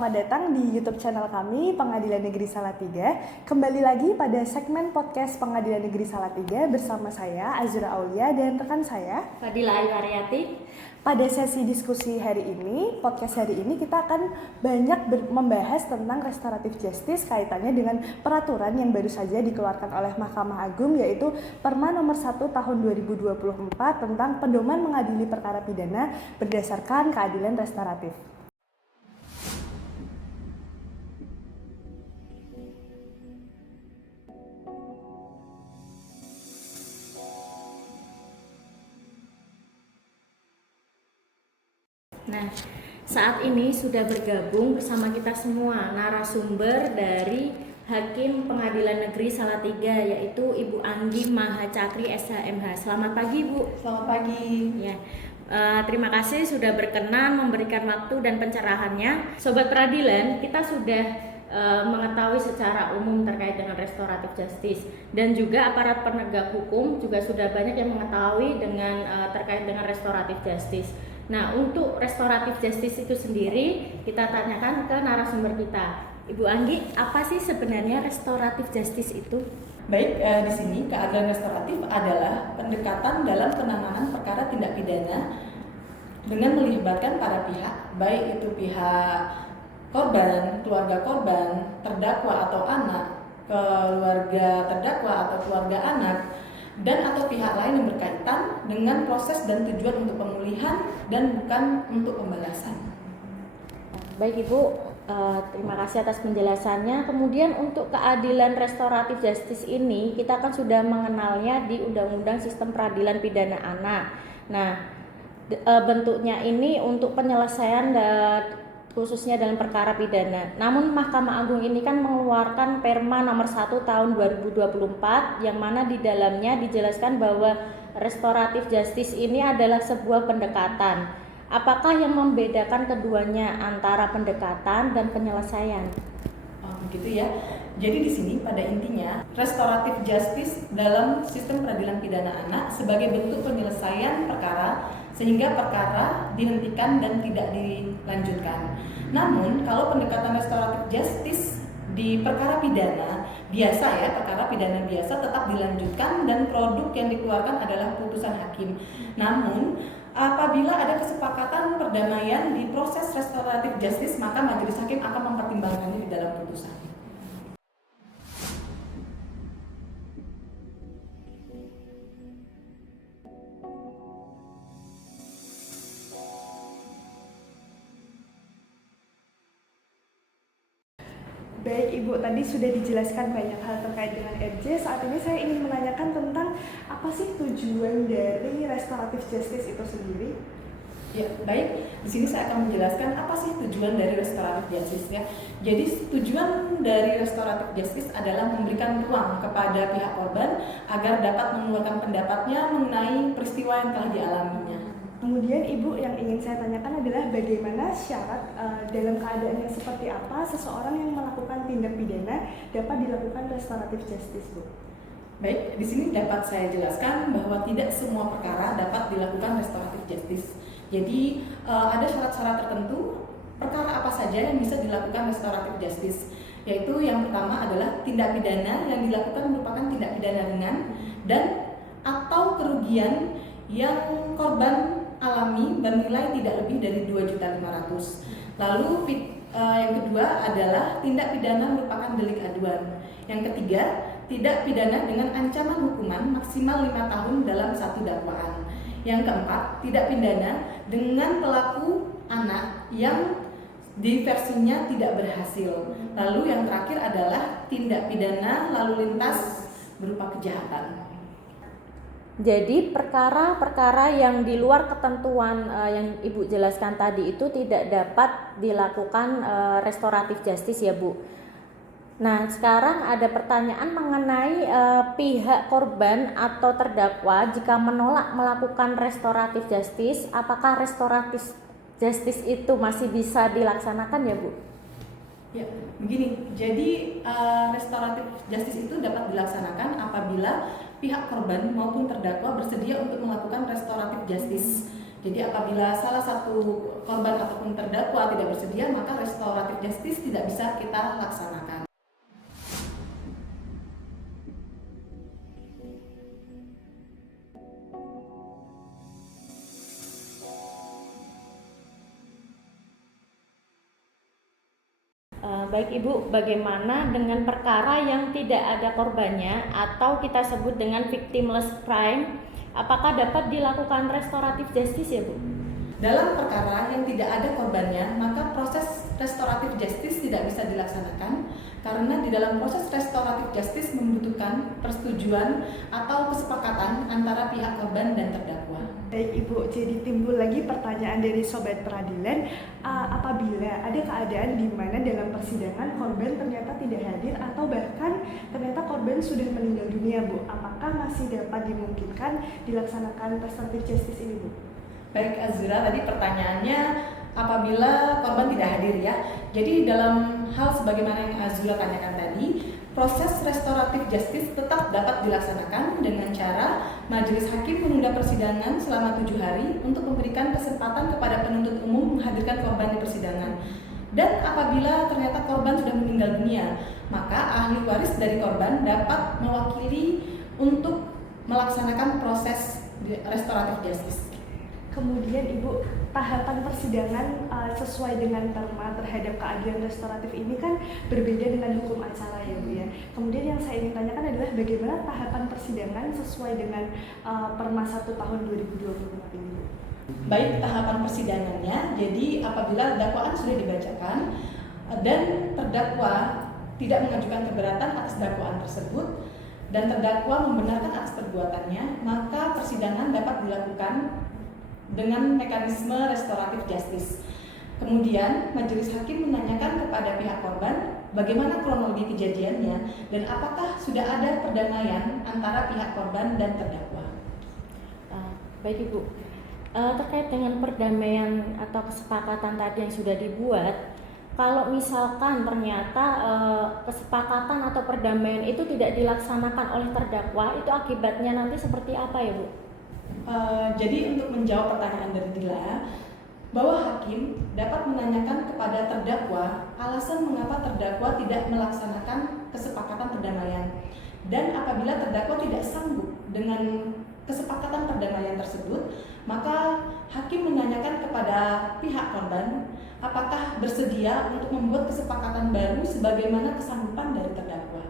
selamat datang di YouTube channel kami Pengadilan Negeri Salatiga. Kembali lagi pada segmen podcast Pengadilan Negeri Salatiga bersama saya Azura Aulia dan rekan saya Fadila Ayu Haryati. Pada sesi diskusi hari ini, podcast hari ini kita akan banyak membahas tentang restoratif justice kaitannya dengan peraturan yang baru saja dikeluarkan oleh Mahkamah Agung, yaitu Perma nomor 1 tahun 2024 tentang pedoman mengadili perkara pidana berdasarkan keadilan restoratif. Nah, saat ini sudah bergabung bersama kita semua narasumber dari Hakim Pengadilan Negeri Salatiga, yaitu Ibu Anggi Mahacakri SHMH. Selamat pagi, Bu. Selamat pagi. Ya, terima kasih sudah berkenan memberikan waktu dan pencerahannya. Sobat peradilan, kita sudah mengetahui secara umum terkait dengan restoratif justice, dan juga aparat penegak hukum juga sudah banyak yang mengetahui dengan terkait dengan restoratif justice. Nah, untuk restoratif justice itu sendiri kita tanyakan ke narasumber kita. Ibu Anggi, apa sih sebenarnya restoratif justice itu? Baik, di sini keadilan restoratif adalah pendekatan dalam penanganan perkara tindak pidana dengan melibatkan para pihak, baik itu pihak korban, keluarga korban, terdakwa atau anak, keluarga terdakwa atau keluarga anak, dan atau pihak lain yang berkaitan dengan proses dan tujuan untuk pemulihan dan bukan untuk pembalasan. Baik Ibu, terima kasih atas penjelasannya. Kemudian untuk keadilan restoratif justice ini kita kan sudah mengenalnya di Undang-Undang Sistem Peradilan Pidana Anak. Nah, bentuknya ini untuk penyelesaian khususnya dalam perkara pidana. Namun Mahkamah Agung ini kan mengeluarkan Perma nomor 1 tahun 2024 yang mana di dalamnya dijelaskan bahwa restoratif justice ini adalah sebuah pendekatan. Apakah yang membedakan keduanya antara pendekatan dan penyelesaian? Oh, begitu ya. Jadi di sini pada intinya restoratif justice dalam sistem peradilan pidana anak sebagai bentuk penyelesaian perkara sehingga perkara dihentikan dan tidak dilanjutkan. Namun kalau pendekatan restoratif justice di perkara pidana biasa ya, perkara pidana biasa tetap dilanjutkan dan produk yang dikeluarkan adalah putusan hakim. Namun apabila ada kesepakatan perdamaian di proses restoratif justice, maka majelis hakim akan mempertimbangkannya di dalam putusan. Baik Ibu, tadi sudah dijelaskan banyak hal terkait dengan RJ. Saat ini saya ingin menanyakan tentang apa sih tujuan dari restoratif justice itu sendiri? Ya, baik. Di sini saya akan menjelaskan apa sih tujuan dari restoratif justice ya. Jadi tujuan dari restoratif justice adalah memberikan ruang kepada pihak korban agar dapat mengeluarkan pendapatnya mengenai peristiwa yang telah dialaminya. Kemudian Ibu, yang ingin saya tanyakan adalah bagaimana syarat dalam keadaan yang seperti apa seseorang yang melakukan tindak pidana dapat dilakukan restoratif justice, Bu? Baik, di sini dapat saya jelaskan bahwa tidak semua perkara dapat dilakukan restoratif justice. Jadi ada syarat-syarat tertentu perkara apa saja yang bisa dilakukan restoratif justice, yaitu yang pertama adalah tindak pidana yang dilakukan merupakan tindak pidana ringan dan atau kerugian yang korban alami bernilai tidak lebih dari 2.500.000. Lalu yang kedua adalah tindak pidana merupakan delik aduan. Yang ketiga, tindak pidana dengan ancaman hukuman maksimal 5 tahun dalam satu dakwaan. Yang keempat, tindak pidana dengan pelaku anak yang diversinya tidak berhasil. Lalu yang terakhir adalah tindak pidana lalu lintas berupa kejahatan. Jadi perkara-perkara yang di luar ketentuan yang Ibu jelaskan tadi itu tidak dapat dilakukan restoratif justice ya Bu. Nah sekarang ada pertanyaan mengenai pihak korban atau terdakwa jika menolak melakukan restoratif justice, apakah restoratif justice itu masih bisa dilaksanakan ya Bu? Ya, begini. Jadi restoratif justice itu dapat dilaksanakan apabila pihak korban maupun terdakwa bersedia untuk melakukan restoratif justice. Jadi apabila salah satu korban ataupun terdakwa tidak bersedia, maka restoratif justice tidak bisa kita laksanakan. Baik Ibu, bagaimana dengan perkara yang tidak ada korbannya atau kita sebut dengan victimless crime? Apakah dapat dilakukan restoratif justice ya Bu? Dalam perkara yang tidak ada korbannya, maka proses restoratif justice tidak bisa dilaksanakan karena di dalam proses restoratif justice membutuhkan persetujuan atau kesepakatan antara pihak korban dan terdakwa. Baik Ibu, jadi timbul lagi pertanyaan dari Sobat Peradilan, apabila ada keadaan di mana dalam persidangan korban ternyata tidak hadir atau bahkan ternyata korban sudah meninggal dunia Bu, apakah masih dapat dimungkinkan dilaksanakan restoratif justice ini Bu? Baik Azura, tadi pertanyaannya apabila korban tidak hadir ya. Jadi dalam hal sebagaimana yang Azura tanyakan tadi, proses restoratif justice tetap dapat dilaksanakan dengan cara majelis hakim menunda persidangan selama 7 hari untuk memberikan kesempatan kepada penuntut umum menghadirkan korban di persidangan. Dan apabila ternyata korban sudah meninggal dunia, maka ahli waris dari korban dapat mewakili untuk melaksanakan proses restoratif justice. Kemudian Ibu, tahapan persidangan sesuai dengan terma terhadap keadilan restoratif ini kan berbeda dengan hukum acara ya Bu ya. Kemudian yang saya ingin tanyakan adalah bagaimana tahapan persidangan sesuai dengan Perma 1 tahun 2024 ini Bu? Baik tahapan persidangannya, jadi apabila dakwaan sudah dibacakan dan terdakwa tidak mengajukan keberatan atas dakwaan tersebut dan terdakwa membenarkan atas perbuatannya, maka persidangan dapat dilakukan dengan mekanisme restoratif justice. Kemudian majelis hakim menanyakan kepada pihak korban bagaimana kronologi kejadiannya dan apakah sudah ada perdamaian antara pihak korban dan terdakwa. Baik Ibu, terkait dengan perdamaian atau kesepakatan tadi yang sudah dibuat, kalau misalkan ternyata kesepakatan atau perdamaian itu tidak dilaksanakan oleh terdakwa, itu akibatnya nanti seperti apa ya Bu? Jadi untuk menjawab pertanyaan dari Dila, bahwa hakim dapat menanyakan kepada terdakwa alasan mengapa terdakwa tidak melaksanakan kesepakatan perdamaian, dan apabila terdakwa tidak sanggup dengan kesepakatan perdamaian tersebut, maka hakim menanyakan kepada pihak korban apakah bersedia untuk membuat kesepakatan baru sebagaimana kesanggupan dari terdakwa.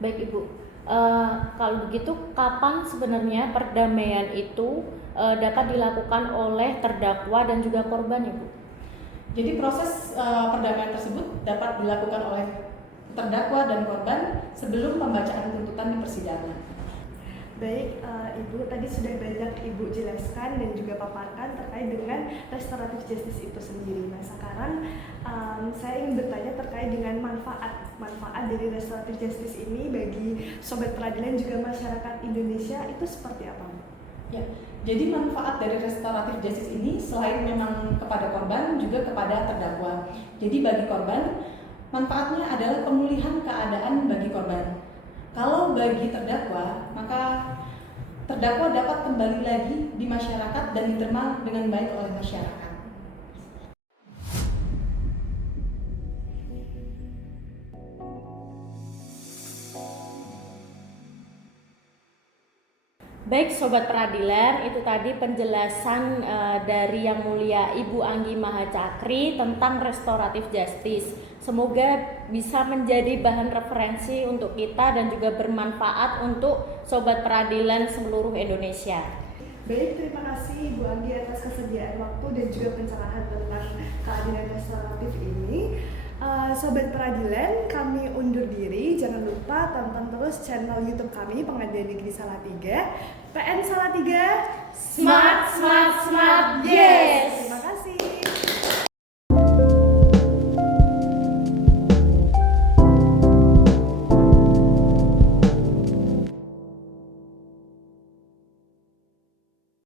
Baik Ibu, kalau begitu kapan sebenarnya perdamaian itu dapat dilakukan oleh terdakwa dan juga korban ya Bu? Jadi proses perdamaian tersebut dapat dilakukan oleh terdakwa dan korban sebelum pembacaan tuntutan di persidangan. Baik, Ibu tadi sudah banyak Ibu jelaskan dan juga paparkan terkait dengan restoratif justice itu sendiri. Nah sekarang saya ingin bertanya terkait dengan manfaat dari restoratif justice ini bagi Sobat Peradilan juga masyarakat Indonesia itu seperti apa? Ya, jadi manfaat dari restoratif justice ini selain memang kepada korban juga kepada terdakwa. Jadi bagi korban manfaatnya adalah pemulihan keadaan bagi korban. Kalau bagi terdakwa, maka terdakwa dapat kembali lagi di masyarakat dan diterima dengan baik oleh masyarakat. Baik Sobat Peradilan, itu tadi penjelasan dari Yang Mulia Ibu Anggi Mahacakri tentang restoratif justice. Semoga bisa menjadi bahan referensi untuk kita dan juga bermanfaat untuk Sobat Peradilan seluruh Indonesia. Baik, terima kasih Ibu Anggi atas kesediaan waktu dan juga pencerahan tentang keadilan restoratif ini. Sobat Peradilan, kami undur diri. Jangan lupa tonton terus channel YouTube kami Pengadilan Negeri Salatiga. PN Salatiga, smart, smart, smart, yeah!